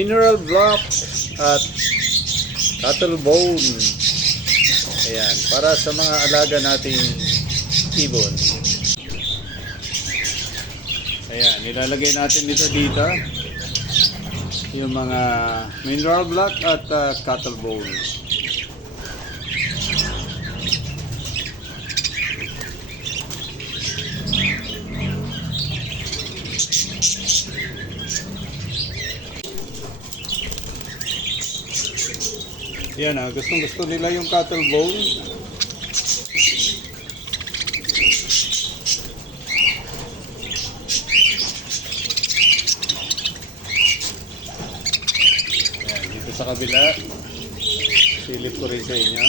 Mineral block at cattle bone. Ayan, para sa mga alaga nating ibon. Ayan, nilalagay natin dito yung mga mineral block at cattle bone. Yan gustong gusto nila yung cattle bone. Yan, dito sa kabila, silip ko rin sa inyo.